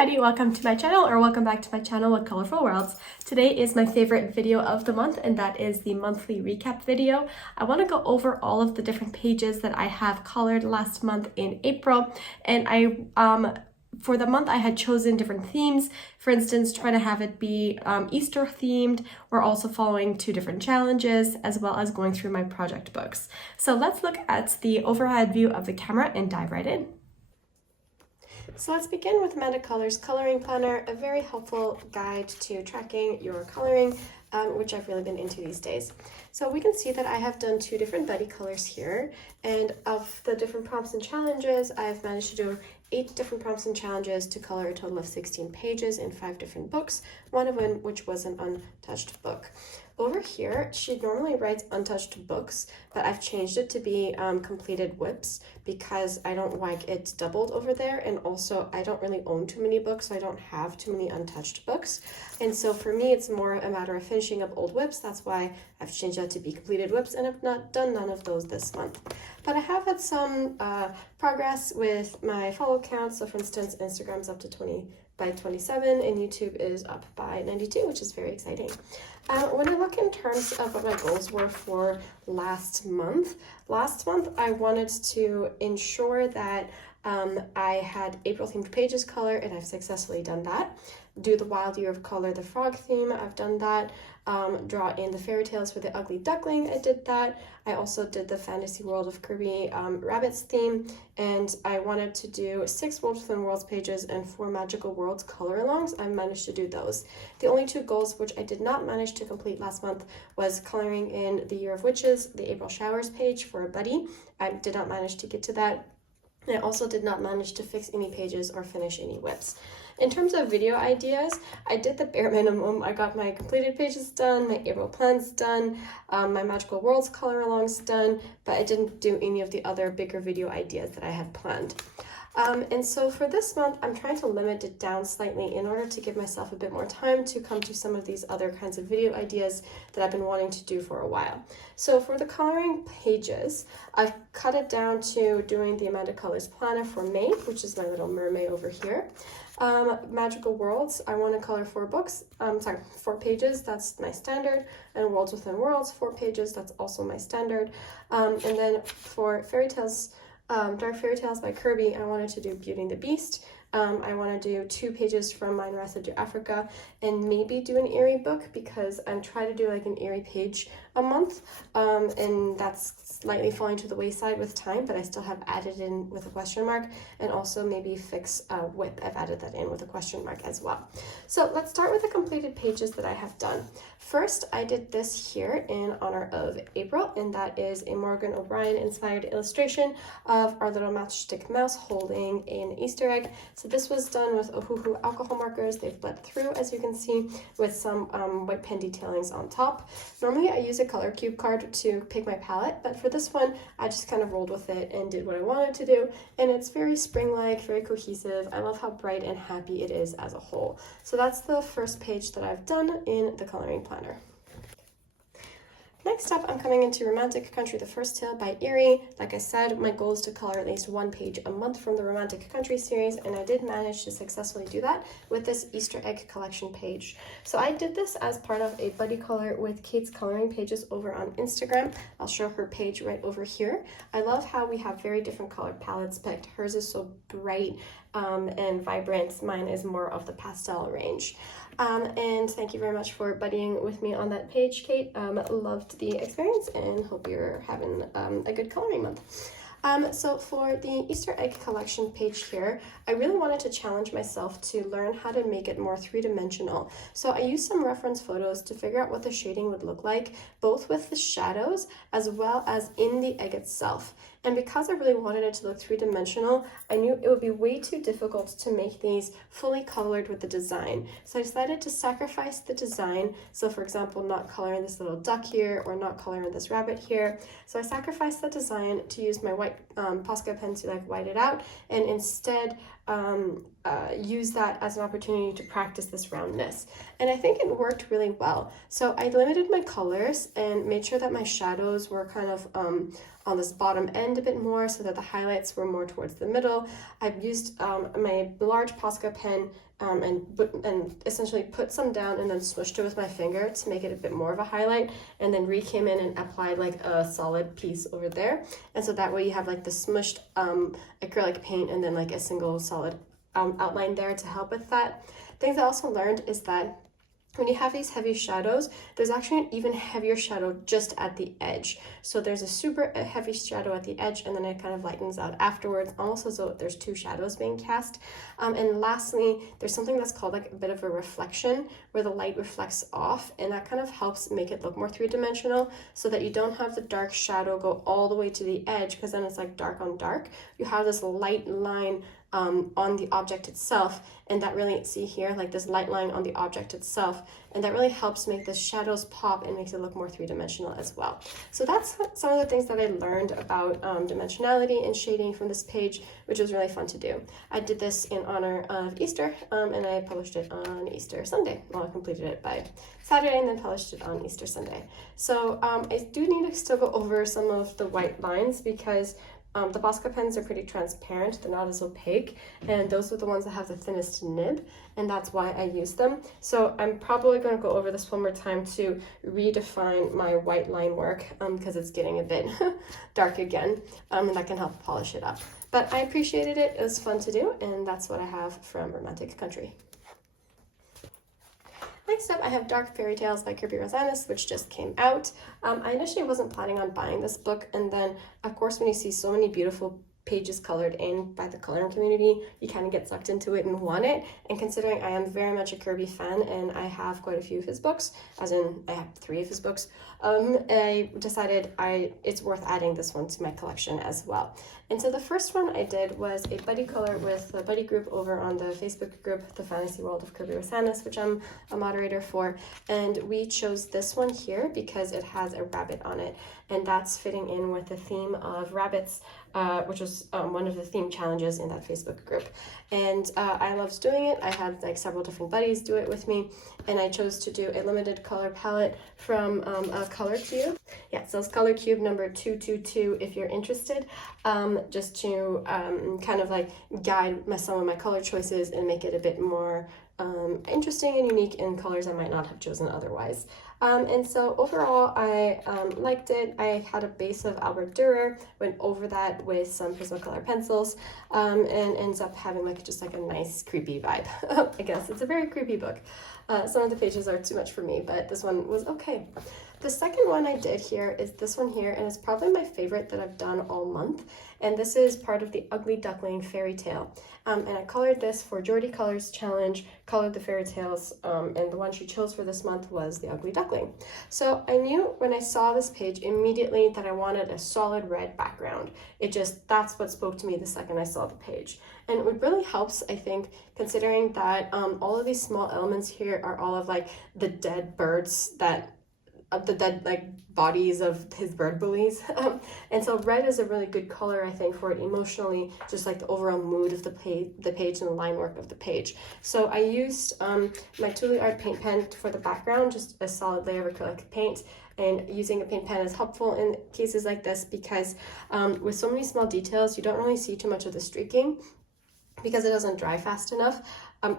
everybody, welcome to my channel, or welcome back to my channel with Colorful Worlds. Today is my favorite video of the month, and that is the monthly recap video. I want to go over all of the different pages that I have colored last month in April, and for the month I had chosen different themes. For instance, try to have it be Easter themed. We're also following 2 different challenges, as well as going through my project books. So let's look at the overhead view of the camera and dive right in. So let's begin with Mandanda Colors Coloring Planner, a very helpful guide to tracking your coloring, which I've really been into these days. So we can see that I have done 2 different buddy colors here, and of the different prompts and challenges, I've managed to do 8 different prompts and challenges to color a total of 16 pages in 5 different books, one of which was an untouched book. Over here, she normally writes untouched books, but I've changed it to be completed whips because I don't like it doubled over there, and also I don't really own too many books, so I don't have too many untouched books. And so for me, it's more a matter of finishing up old whips. That's why I've changed that to be completed whips, and I've not done none of those this month. But I have had some progress with my follow count. So for instance, Instagram's up to 20 by 27 and YouTube is up by 92, which is very exciting. When I look in terms of what my goals were for last month I wanted to ensure that I had April themed pages color, and I've successfully done that. Do the Wild Year of Color, the frog theme, I've done that. Draw in the Fairytales for the ugly duckling, I did that. I also did the Fantasy World of Kerby rabbits theme, and I wanted to do 6 World Within Worlds pages and 4 Magical Worlds color alongs. I managed to do those. The only 2 goals which I did not manage to complete last month was coloring in the Year of Witches, the April Showers page for a buddy. I did not manage to get to that. I also did not manage to fix any pages or finish any whips. In terms of video ideas, I did the bare minimum. I got my completed pages done, my April plans done, my Magical Worlds color alongs done, but I didn't do any of the other bigger video ideas that I had planned. And so for this month, I'm trying to limit it down slightly in order to give myself a bit more time to come to some of these other kinds of video ideas that I've been wanting to do for a while. So for the coloring pages, I've cut it down to doing the Mandanda Colors planner for May, which is my little mermaid over here. Magical Worlds, I want to color 4 pages, that's my standard, and Worlds Within Worlds, 4 pages, that's also my standard. And then for Fairytales, Dark Fairytales by Kerby, I wanted to do Beauty and the Beast. I want to do 2 pages from Mine Rest to Africa, and maybe do an Eriy book, because I'm trying to do like an Eriy page a month, and that's slightly falling to the wayside with time, but I still have added in with a question mark, and also maybe fix whip. I've added that in with a question mark as well. So let's start with the completed pages that I have done. First, I did this here in honor of April, and that is a Morgan O'Brien inspired illustration of our little matchstick mouse holding an Easter egg. So this was done with Ohuhu alcohol markers. They've bled through, as you can see, with some white pen detailings on top. Normally I use a color cube card to pick my palette, but for this one I just kind of rolled with it and did what I wanted to do, and it's very spring-like, very cohesive. I love how bright and happy it is as a whole. So that's the first page that I've done in the coloring planner. Next up, I'm coming into Romantic Country, the First Tale by Eriy. Like I said, my goal is to color at least 1 page a month from the Romantic Country series, and I did manage to successfully do that with this Easter egg collection page. So I did this as part of a buddy color with Kate's coloring pages over on Instagram. I'll show her page right over here. I love how we have very different color palettes picked. Hers is so bright and vibrant. Mine is more of the pastel range. And thank you very much for buddying with me on that page, Kate. Loved the experience and hope you're having a good coloring month. So for the Easter egg collection page here, I really wanted to challenge myself to learn how to make it more 3-dimensional. So I used some reference photos to figure out what the shading would look like, both with the shadows as well as in the egg itself. And because I really wanted it to look 3-dimensional, I knew it would be way too difficult to make these fully colored with the design. So I decided to sacrifice the design. So for example, not coloring this little duck here or not coloring this rabbit here. So I sacrificed the design to use my white Posca pen to like white it out, and instead use that as an opportunity to practice this roundness. And I think it worked really well. So I limited my colors and made sure that my shadows were kind of on this bottom end a bit more so that the highlights were more towards the middle. I've used my large Posca pen and essentially put some down and then smushed it with my finger to make it a bit more of a highlight, and then came in and applied like a solid piece over there. And so that way you have like the smushed acrylic paint and then like a single solid outline there to help with that. Things I also learned is that when you have these heavy shadows, there's actually an even heavier shadow just at the edge. So there's a super heavy shadow at the edge, and then it kind of lightens out afterwards, almost as though there's two shadows being cast. And lastly, there's something that's called like a bit of a reflection, where the light reflects off, and that kind of helps make it look more three-dimensional, so that you don't have the dark shadow go all the way to the edge, because then it's like dark on dark. You have this light line on the object itself, and that really, see here, like this light line on the object itself, and that really helps make the shadows pop and makes it look more three-dimensional as well. So that's some of the things that I learned about dimensionality and shading from this page, which was really fun to do. I did this in honor of Easter, and I published it on Easter Sunday. Well, I completed it by Saturday and then published it on Easter Sunday. So I do need to still go over some of the white lines, because the Posca pens are pretty transparent, they're not as opaque, and those are the ones that have the thinnest nib, and that's why I use them. So I'm probably going to go over this one more time to redefine my white line work, because it's getting a bit dark again, and that can help polish it up. But I appreciated it, it was fun to do, and that's what I have from Romantic Country. Next up, I have Dark Fairytales by Kerby Rosanes, which just came out. I initially wasn't planning on buying this book, and then, of course, when you see so many beautiful pages colored in by the coloring community, you kind of get sucked into it and want it. And considering I am very much a Kerby fan and I have quite a few of his books, as in I have 3 of his books, I decided it's worth adding this one to my collection as well. And so the first one I did was a buddy color with a buddy group over on the Facebook group, The Fantasy World of Kerby Rosanes, which I'm a moderator for. And we chose this one here because it has a rabbit on it, and that's fitting in with the theme of rabbits, which was one of the theme challenges in that Facebook group. And I loved doing it. I had like several different buddies do it with me, and I chose to do a limited color palette from a color cube. Yeah, so it's color cube number 222 if you're interested, just to kind of like guide some of my color choices and make it a bit more interesting and unique in colors I might not have chosen otherwise. And so overall, I liked it. I had a base of Albert Dürer, went over that with some Prismacolor pencils, and ends up having like just like a nice creepy vibe. I guess it's a very creepy book. Some of the pages are too much for me, but this one was okay. The second one I did here is this one here, and it's probably my favorite that I've done all month. And this is part of the Ugly Duckling fairy tale. And I colored this for Geordie Colors Challenge, colored the fairy tales, and the one she chose for this month was the Ugly Duckling. So I knew when I saw this page immediately that I wanted a solid red background. That's what spoke to me the second I saw the page. And it really helps, I think, considering that all of these small elements here are all of like the dead birds the dead like bodies of his bird bullies, and so red is a really good color, I think, for it emotionally, just like the overall mood of the page and the line work of the page. So I used my Tule Art paint pen for the background, just a solid layer of acrylic paint. And using a paint pen is helpful in cases like this because with so many small details, you don't really see too much of the streaking because it doesn't dry fast enough. And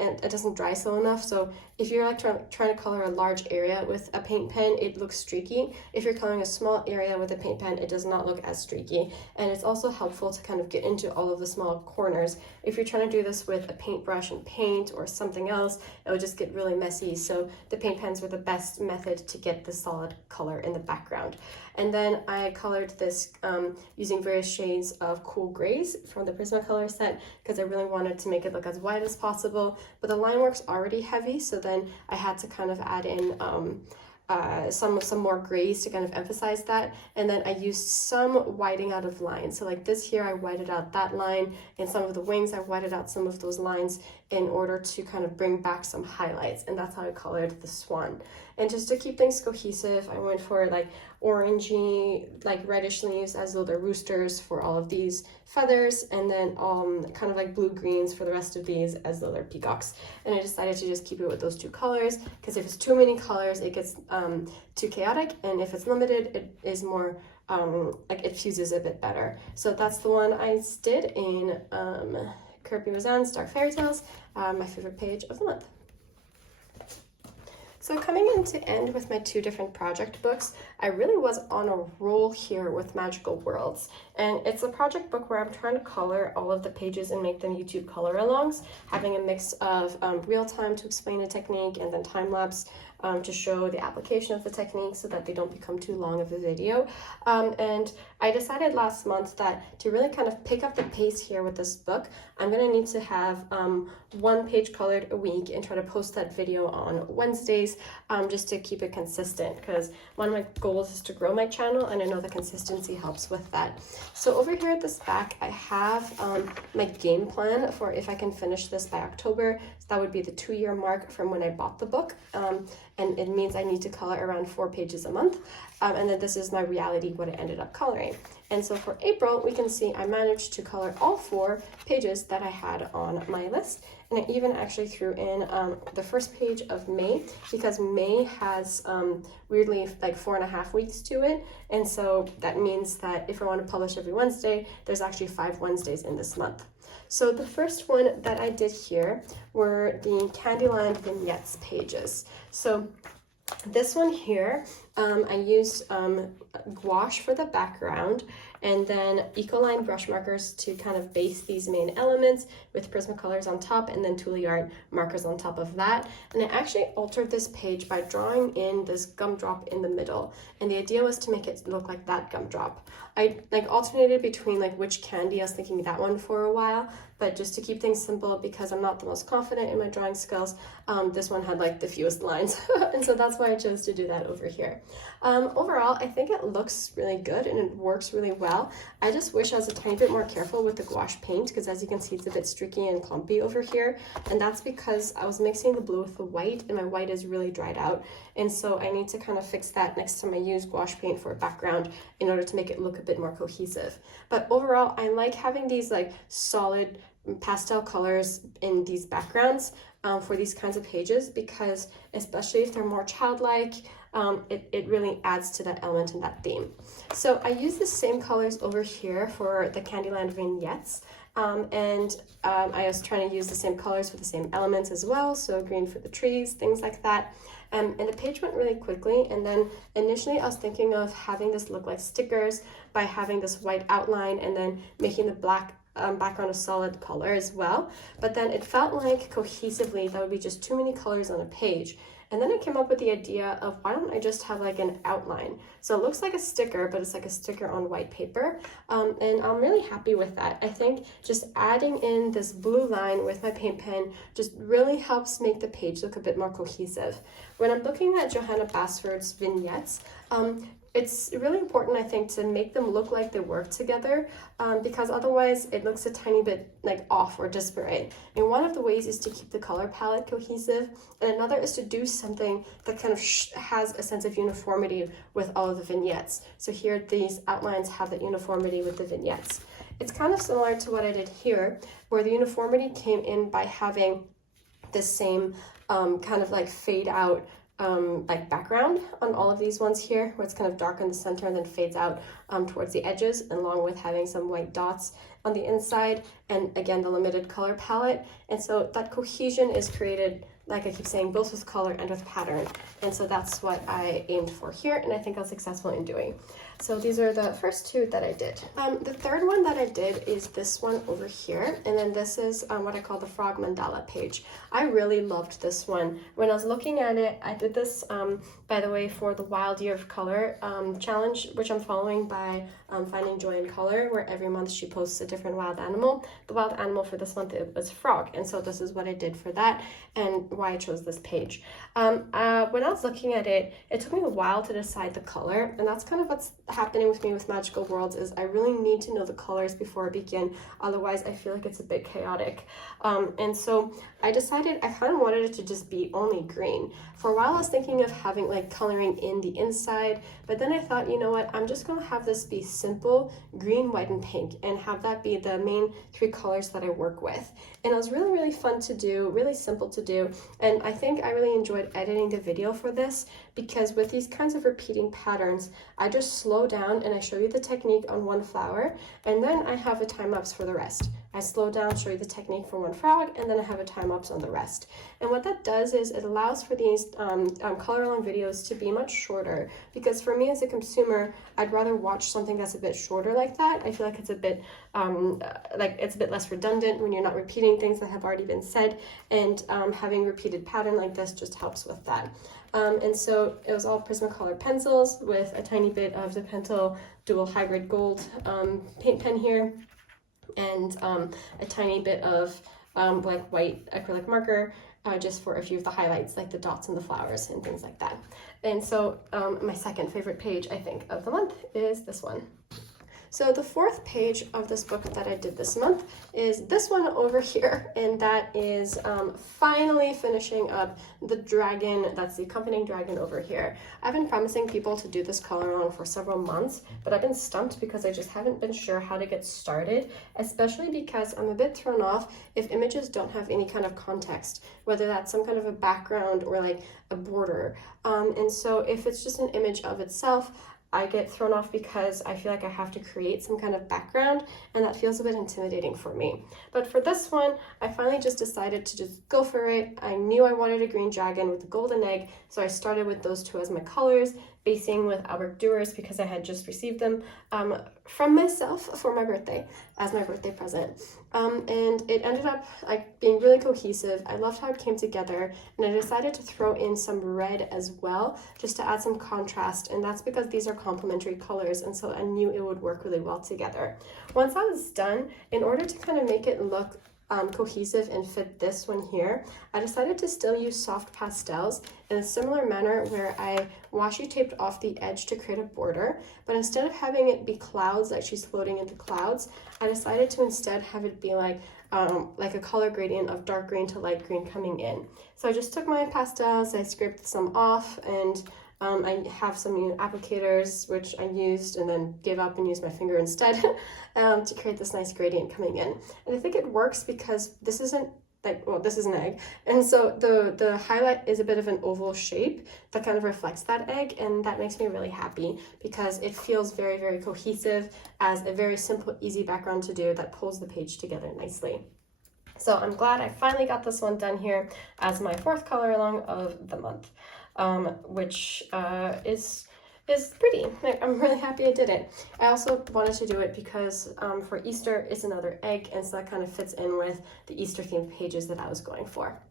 it doesn't dry slow enough. So if you're like trying to color a large area with a paint pen, it looks streaky. If you're coloring a small area with a paint pen, it does not look as streaky. And it's also helpful to kind of get into all of the small corners. If you're trying to do this with a paintbrush and paint or something else, it would just get really messy. So the paint pens were the best method to get the solid color in the background. And then I colored this using various shades of cool grays from the Prismacolor set because I really wanted to make it look as white as possible, but the line work's already heavy, so then I had to kind of add in some more grays to kind of emphasize that. And then I used some whiting out of lines. So like this here, I whited out that line, and some of the wings, I whited out some of those lines in order to kind of bring back some highlights, and that's how I colored the swan. And just to keep things cohesive, I went for like orangey, like reddish leaves as though they're roosters for all of these feathers, and then kind of like blue greens for the rest of these as though they're peacocks. And I decided to just keep it with those two colors, because if it's too many colors it gets too chaotic, and if it's limited it is more like it fuses a bit better. So that's the one I did in Kerby Rosanes Dark Fairytales, my favorite page of the month. So coming in to end with my two different project books, I really was on a roll here with Magical Worlds. And it's a project book where I'm trying to color all of the pages and make them YouTube color alongs, having a mix of real time to explain a technique and then time lapse to show the application of the technique so that they don't become too long of a video. And I decided last month that to really kind of pick up the pace here with this book, I'm going to need to have one page colored a week and try to post that video on Wednesdays just to keep it consistent, because one of my goals is to grow my channel, and I know the consistency helps with that. So over here at this back, I have my game plan for if I can finish this by October. So that would be the 2-year mark from when I bought the book. And it means I need to color around 4 pages a month. And then this is my reality, what I ended up coloring. And so for April, we can see I managed to color all 4 pages that I had on my list. And I even actually threw in the first page of May, because May has weirdly like 4.5 weeks to it. And so that means that if I want to publish every Wednesday, there's actually 5 Wednesdays in this month. So the first one that I did here were the Candyland vignettes pages. So this one here, I used gouache for the background, and then Ecoline brush markers to kind of base these main elements with Prismacolors on top, and then Toolyart markers on top of that. And I actually altered this page by drawing in this gumdrop in the middle, and the idea was to make it look like that gumdrop. I like alternated between like which candy. I was thinking that one for a while, but just to keep things simple, because I'm not the most confident in my drawing skills, this one had like the fewest lines, and so that's why I chose to do that over here. Overall, I think it looks really good and it works really well. I just wish I was a tiny bit more careful with the gouache paint, because as you can see, it's a bit streaky and clumpy over here, and that's because I was mixing the blue with the white, and my white is really dried out, and so I need to kind of fix that next time I use gouache paint for a background in order to make it look a bit more cohesive. But overall, I like having these like solid pastel colors in these backgrounds for these kinds of pages, because especially if they're more childlike, it really adds to that element and that theme. So I use the same colors over here for the Candyland vignettes, and I was trying to use the same colors for the same elements as well, so green for the trees, things like that. And the page went really quickly, and then initially I was thinking of having this look like stickers by having this white outline and then making the black background a solid color as well, but then it felt like cohesively that would be just too many colors on a page. And then I came up with the idea of why don't I just have like an outline, so it looks like a sticker, but it's like a sticker on white paper, and I'm really happy with that. I think just adding in this blue line with my paint pen just really helps make the page look a bit more cohesive. When I'm looking at Johanna Basford's vignettes, it's really important, I think, to make them look like they work together, because otherwise it looks a tiny bit like off or disparate. And one of the ways is to keep the color palette cohesive, and another is to do something that kind of has a sense of uniformity with all of the vignettes. So here these outlines have that uniformity with the vignettes. It's kind of similar to what I did here, where the uniformity came in by having the same kind of like fade out like background on all of these ones here, where it's kind of dark in the center and then fades out towards the edges, along with having some white dots on the inside, and again the limited color palette. And so that cohesion is created, like I keep saying, both with color and with pattern, and so that's what I aimed for here, and I think I was successful in doing. So these are the first 2 that I did. The third one that I did is this one over here, and then this is what I call the Frog Mandala page. I really loved this one. When I was looking at it, I did this, by the way, for the Wild Year of Color challenge, which I'm following by Finding Joy in Color, where every month she posts a different wild animal. The wild animal for this month was frog, and so this is what I did for that and why I chose this page. When I was looking at it, it took me a while to decide the color, and that's kind of what's happening with me with Magical Worlds is I really need to know the colors before I begin, otherwise I feel like it's a bit chaotic. And so I decided I kind of wanted it to just be only green. For a while I was thinking of having like coloring in the inside, but then I thought, you know what, I'm just going to have this be simple green, white, and pink, and have that be the main 3 colors that I work with. And it was really, really fun to do, really simple to do, and I think I really enjoyed editing the video for this, because with these kinds of repeating patterns, I just slow down and I show you the technique on one flower, and then I have a time-lapse for the rest. I slow down, show you the technique for one frog, and then I have a time-lapse on the rest. And what that does is it allows for these color-along videos to be much shorter, because for me as a consumer, I'd rather watch something that's a bit shorter like that. I feel like it's a bit less redundant when you're not repeating things that have already been said, and having repeated pattern like this just helps with that. And so it was all Prismacolor pencils with a tiny bit of the Pentel Dual Hybrid Gold paint pen here, and a tiny bit of like white acrylic marker just for a few of the highlights, like the dots and the flowers and things like that. And so my second favorite page, I think, of the month is this one. So the 4th page of this book that I did this month is this one over here, and that is finally finishing up the dragon, that's the accompanying dragon over here. I've been promising people to do this color along for several months, but I've been stumped because I just haven't been sure how to get started, especially because I'm a bit thrown off if images don't have any kind of context, whether that's some kind of a background or like a border. And so if it's just an image of itself, I get thrown off because I feel like I have to create some kind of background, and that feels a bit intimidating for me. But for this one, I finally just decided to just go for it. I knew I wanted a green dragon with a golden egg, so I started with those 2 as my colors, basing with Albert Duers because I had just received them from myself for my birthday, as my birthday present. And it ended up like being really cohesive. I loved how it came together, and I decided to throw in some red as well, just to add some contrast, and that's because these are complementary colors, and so I knew it would work really well together. Once I was done, in order to kind of make it look cohesive and fit this one here, I decided to still use soft pastels in a similar manner where I washi taped off the edge to create a border, but instead of having it be clouds like she's floating into clouds, I decided to instead have it be like a color gradient of dark green to light green coming in. So I just took my pastels, I scraped some off, and I have some applicators which I used and then gave up and used my finger instead to create this nice gradient coming in. And I think it works because this isn't like, well, this is an egg, and so the highlight is a bit of an oval shape that kind of reflects that egg, and that makes me really happy because it feels very, very cohesive as a very simple, easy background to do that pulls the page together nicely. So I'm glad I finally got this one done here as my 4th color along of the month. Which is pretty. I'm really happy I did it. I also wanted to do it because for Easter it's another egg, and so that kind of fits in with the Easter themed pages that I was going for.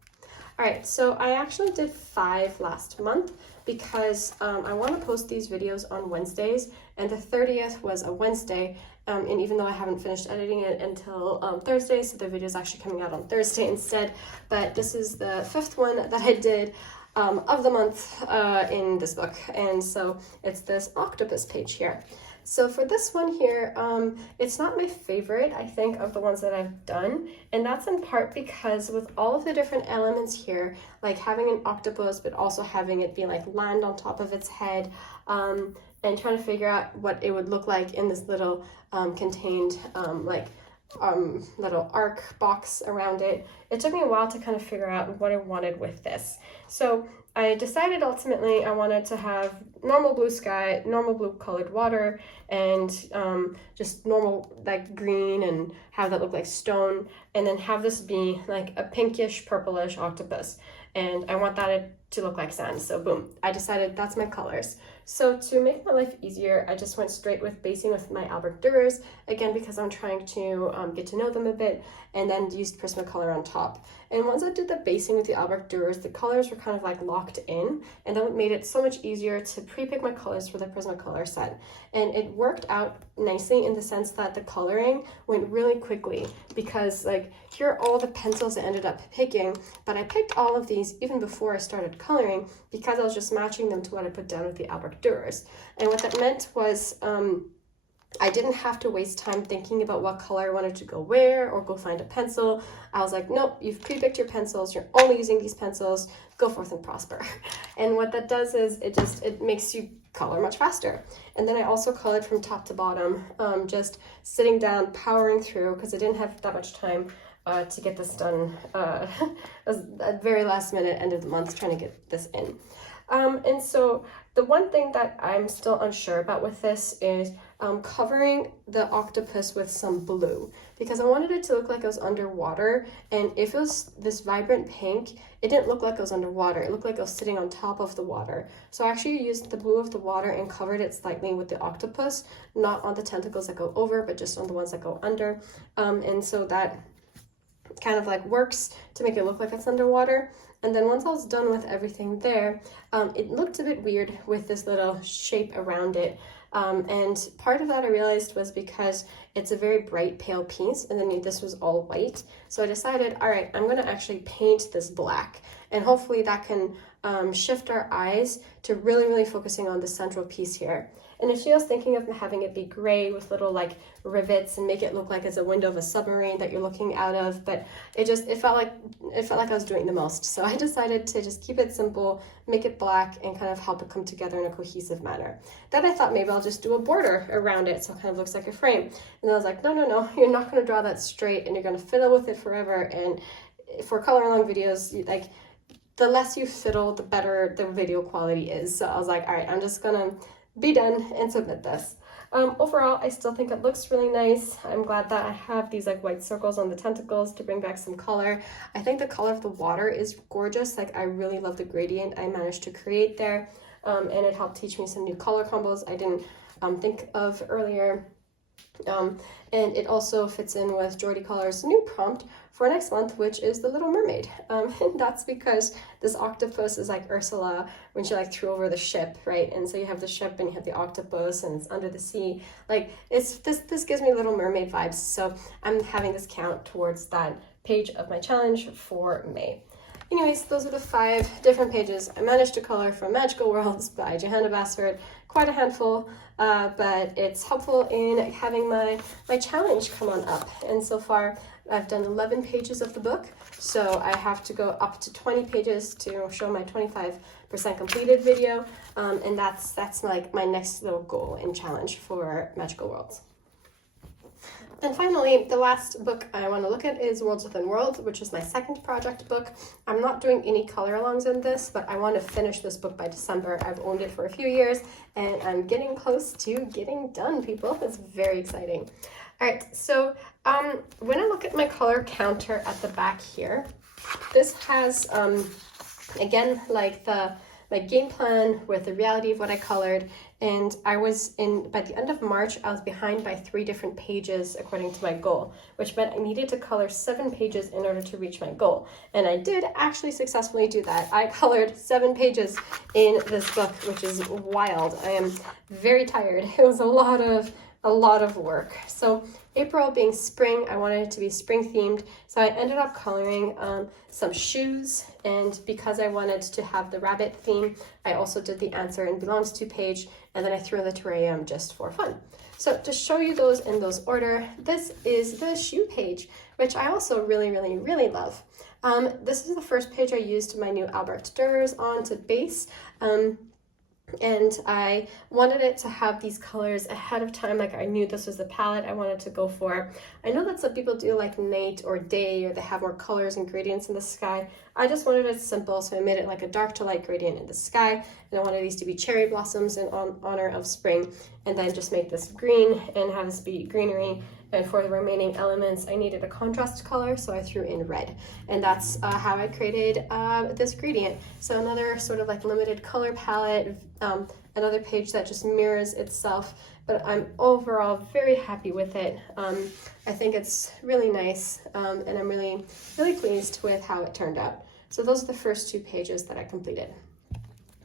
Alright, so I actually did 5 last month because I want to post these videos on Wednesdays, and the 30th was a Wednesday, and even though I haven't finished editing it until Thursday, so the video is actually coming out on Thursday instead, but this is the 5th one that I did of the month in this book, and so it's this octopus page here. So for this one here, it's not my favorite, I think, of the ones that I've done, and that's in part because with all of the different elements here, like having an octopus but also having it be like land on top of its head, and trying to figure out what it would look like in this little contained little arc box around it. It took me a while to kind of figure out what I wanted with this. So I decided ultimately I wanted to have normal blue sky, normal blue colored water, and just normal like green, and have that look like stone, and then have this be like a pinkish purplish octopus, and I want that to look like sand. So boom, I decided that's my colors. So to make my life easier, I just went straight with basing with my Albert Duers, again because I'm trying to get to know them a bit, and then used Prismacolor on top. And once I did the basing with the Albert Duers, the colors were kind of like locked in, and that made it so much easier to pre-pick my colors for the Prismacolor set. And it worked out nicely in the sense that the coloring went really quickly, because like here are all the pencils I ended up picking, but I picked all of these even before I started started coloring, because I was just matching them to what I put down with the Albrecht Dürers. And what that meant was I didn't have to waste time thinking about what color I wanted to go where or go find a pencil. I was like, nope, you've pre-picked your pencils, you're only using these pencils, go forth and prosper. And what that does is it makes you color much faster. And then I also colored from top to bottom, just sitting down, powering through, because I didn't have that much time to get this done. It was at very last minute, end of the month, trying to get this in. And so the one thing that I'm still unsure about with this is covering the octopus with some blue, because I wanted it to look like it was underwater, and if it was this vibrant pink, it didn't look like it was underwater. It looked like it was sitting on top of the water. So I actually used the blue of the water and covered it slightly with the octopus, not on the tentacles that go over, but just on the ones that go under. And so that kind of like works to make it look like it's underwater. And then once I was done with everything there, it looked a bit weird with this little shape around it. And part of that I realized was because it's a very bright pale piece, and then this was all white. So I decided, all right, I'm gonna actually paint this black, and hopefully that can shift our eyes to really focusing on the central piece here. Initially, I was thinking of having it be gray with little like rivets and make it look like it's a window of a submarine that you're looking out of, but it felt like I was doing the most. So I decided to just keep it simple, make it black, and kind of help it come together in a cohesive manner. Then I thought maybe I'll just do a border around it so it kind of looks like a frame. And then I was like, no, you're not going to draw that straight, and you're going to fiddle with it forever. And for color along videos, like the less you fiddle, the better the video quality is. So I was like, all right, I'm just gonna be done and submit this. Overall, I still think it looks really nice. I'm glad that I have these like white circles on the tentacles to bring back some color. I think the color of the water is gorgeous. Like, I really love the gradient I managed to create there. And it helped teach me some new color combos I didn't think of earlier. And it also fits in with Jordy Colors' new prompt for next month, which is the Little Mermaid. And that's because this octopus is like Ursula when she like threw over the ship, right? And so you have the ship and you have the octopus and it's under the sea. Like, this gives me Little Mermaid vibes. So I'm having this count towards that page of my challenge for May. Anyways, those are the 5 different pages I managed to color from Magical Worlds by Johanna Basford. Quite a handful, but it's helpful in having my challenge come on up. And so far, I've done 11 pages of the book, so I have to go up to 20 pages to show my 25% completed video, and that's like my next little goal and challenge for Magical Worlds. And finally, the last book I want to look at is Worlds Within Worlds, which is my second project book. I'm not doing any color alongs in this, but I want to finish this book by December. I've owned it for a few years, and I'm getting close to getting done, people. It's very exciting. All right, so when I look at my color counter at the back here, this has, again, like my game plan with the reality of what I colored, and by the end of March, I was behind by 3 different pages according to my goal, which meant I needed to color 7 pages in order to reach my goal. And I did actually successfully do that. I colored 7 pages in this book, which is wild. I am very tired. It was a lot of work. So April being spring, I wanted it to be spring themed, so I ended up coloring some shoes, and because I wanted to have the rabbit theme, I also did the answer and belongs to page, and then I threw in the terrarium just for fun. So to show you those in those order, this is the shoe page, which I also really love. This is the first page I used my new Albrecht Dürers on to base. And I wanted it to have these colors ahead of time, like I knew this was the palette I wanted to go for. I know that some people do like night or day, or they have more colors and gradients in the sky. I just wanted it simple, so I made it like a dark to light gradient in the sky, and I wanted these to be cherry blossoms in honor of spring, and then just make this green and have this be greenery. And for the remaining elements, I needed a contrast color, so I threw in red. And that's how I created this gradient. So another sort of like limited color palette, another page that just mirrors itself, but I'm overall very happy with it. I think it's really nice, and I'm really pleased with how it turned out. So those are the first 2 pages that I completed.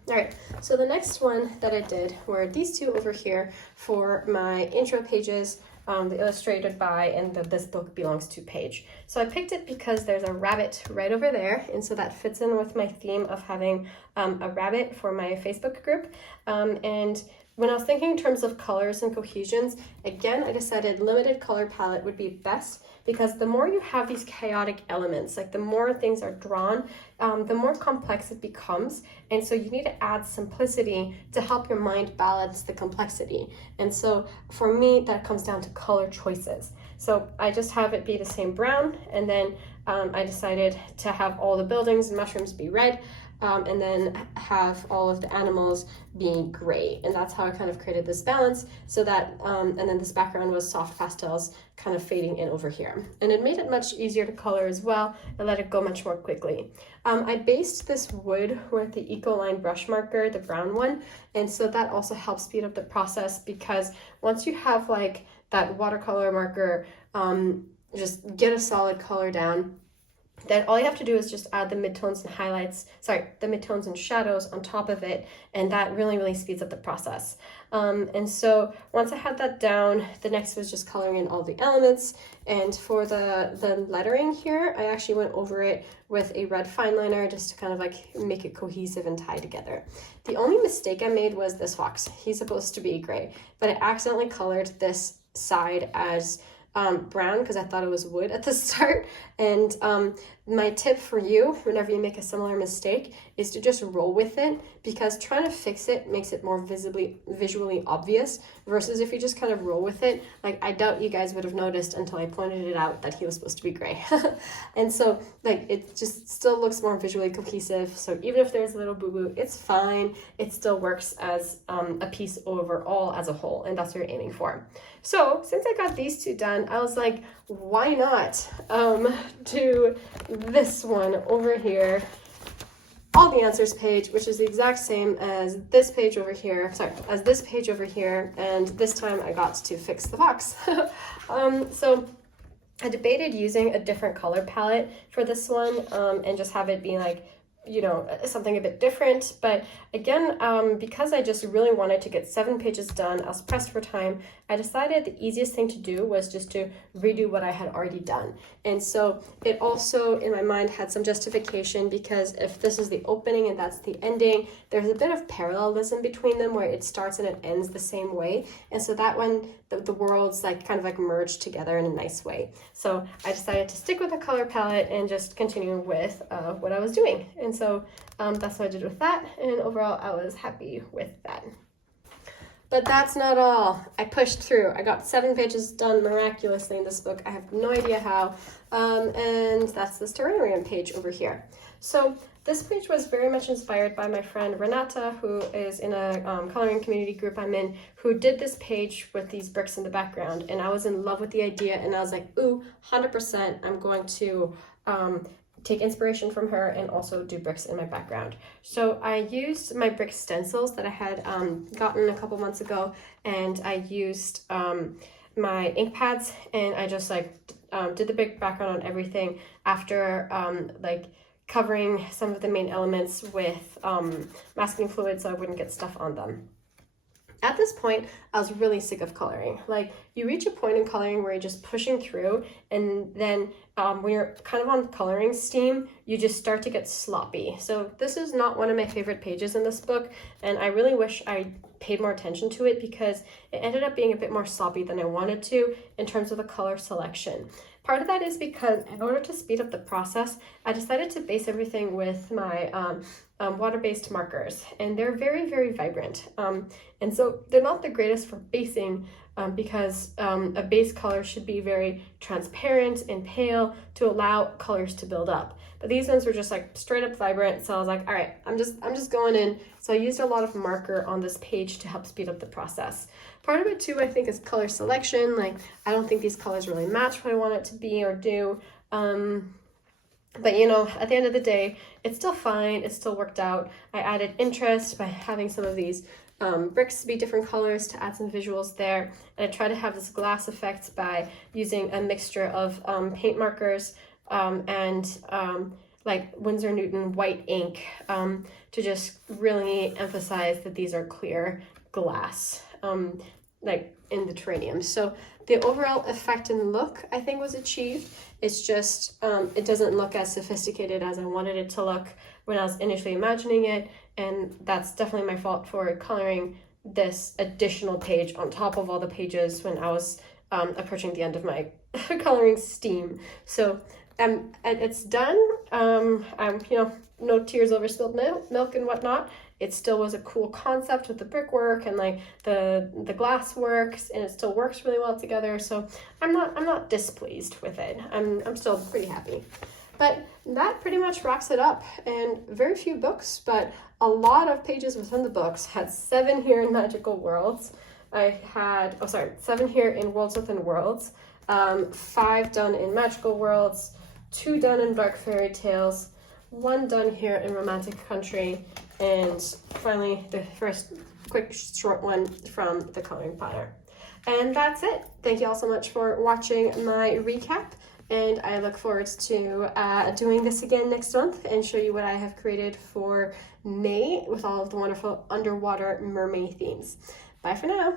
All right, so the next one that I did were these 2 over here for my intro pages the illustrated by and the this book belongs to page. So I picked it because there's a rabbit right over there, and so that fits in with my theme of having a rabbit for my Facebook group. And when I was thinking in terms of colors and cohesions, again, I decided limited color palette would be best, because the more you have these chaotic elements, like the more things are drawn, the more complex it becomes. And so you need to add simplicity to help your mind balance the complexity. And so for me, that comes down to color choices. So I just have it be the same brown, and then I decided to have all the buildings and mushrooms be red, and then have all of the animals being gray. And that's how I kind of created this balance, so that, and then this background was soft pastels kind of fading in over here. And it made it much easier to color as well, and let it go much more quickly. I based this wood with the Ecoline brush marker, the brown one, and so that also helps speed up the process, because once you have like that watercolor marker, just get a solid color down, then all you have to do is just add the midtones and highlights, the midtones and shadows on top of it, and that really speeds up the process. And so once I had that down, the next was just coloring in all the elements. And for the lettering here, I actually went over it with a red fine liner just to kind of like make it cohesive and tie together. The only mistake I made was this fox. He's supposed to be gray, but I accidentally colored this side as brown because I thought it was wood at the start. And my tip for you, whenever you make a similar mistake, is to just roll with it, because trying to fix it makes it more visually obvious, versus if you just kind of roll with it. Like, I doubt you guys would have noticed until I pointed it out that he was supposed to be gray. And so like it just still looks more visually cohesive. So even if there's a little boo-boo, it's fine. It still works as a piece overall as a whole, and that's what you're aiming for. So since I got these two done, I was like, why not do this one over here, all the answers page, which is the exact same as this page over here, and this time I got to fix the fox. So I debated using a different color palette for this one, and just have it be like, you know, something a bit different. But again, because I just really wanted to get 7 pages done, I was pressed for time, I decided the easiest thing to do was just to redo what I had already done. And so it also, in my mind, had some justification, because if this is the opening and that's the ending, there's a bit of parallelism between them where it starts and it ends the same way. And so that one, the worlds like kind of like merge together in a nice way. So I decided to stick with the color palette and just continue with what I was doing. And so that's what I did with that. And overall, I was happy with that. But that's not all. I pushed through. I got 7 pages done miraculously in this book. I have no idea how. And that's this Terrarium page over here. So this page was very much inspired by my friend Renata, who is in a coloring community group I'm in, who did this page with these bricks in the background. And I was in love with the idea, and I was like, ooh, 100%, I'm going to take inspiration from her and also do bricks in my background. So I used my brick stencils that I had gotten a couple months ago, and I used my ink pads, and I just like did the big background on everything after like covering some of the main elements with masking fluid so I wouldn't get stuff on them. At this point, I was really sick of coloring. Like, you reach a point in coloring where you're just pushing through, and then when you're kind of on coloring steam, you just start to get sloppy. So this is not one of my favorite pages in this book, and I really wish I paid more attention to it, because it ended up being a bit more sloppy than I wanted to in terms of the color selection. Part of that is because in order to speed up the process, I decided to base everything with my water-based markers, and they're very vibrant. And so they're not the greatest for basing, because a base color should be very transparent and pale to allow colors to build up. But these ones were just like straight up vibrant, so I was like, all right, I'm just going in. So I used a lot of marker on this page to help speed up the process. Part of it too, I think, is color selection. Like, I don't think these colors really match what I want it to be or do. But you know, at the end of the day, it's still fine. It still worked out. I added interest by having some of these bricks be different colors to add some visuals there. And I tried to have this glass effect by using a mixture of paint markers and like Winsor Newton white ink to just really emphasize that these are clear glass. Like, in the Terrarium. So the overall effect and look, I think, was achieved. It's just, it doesn't look as sophisticated as I wanted it to look when I was initially imagining it, and that's definitely my fault for coloring this additional page on top of all the pages when I was approaching the end of my coloring steam. So it's done. You know, no tears over spilled milk and whatnot. It still was a cool concept with the brickwork and like the glass works, and it still works really well together. So I'm not displeased with it. I'm still pretty happy. But that pretty much wraps it up, and very few books, but a lot of pages within the books. Had 7 here in Magical Worlds. I had, 7 here in Worlds Within Worlds, 5 done in Magical Worlds, 2 done in Dark Fairytales, 1 done here in Romantic Country, and finally the first quick short one from the coloring planner. And that's it. Thank you all so much for watching my recap, and I look forward to doing this again next month and show you what I have created for May with all of the wonderful underwater mermaid themes. Bye for now.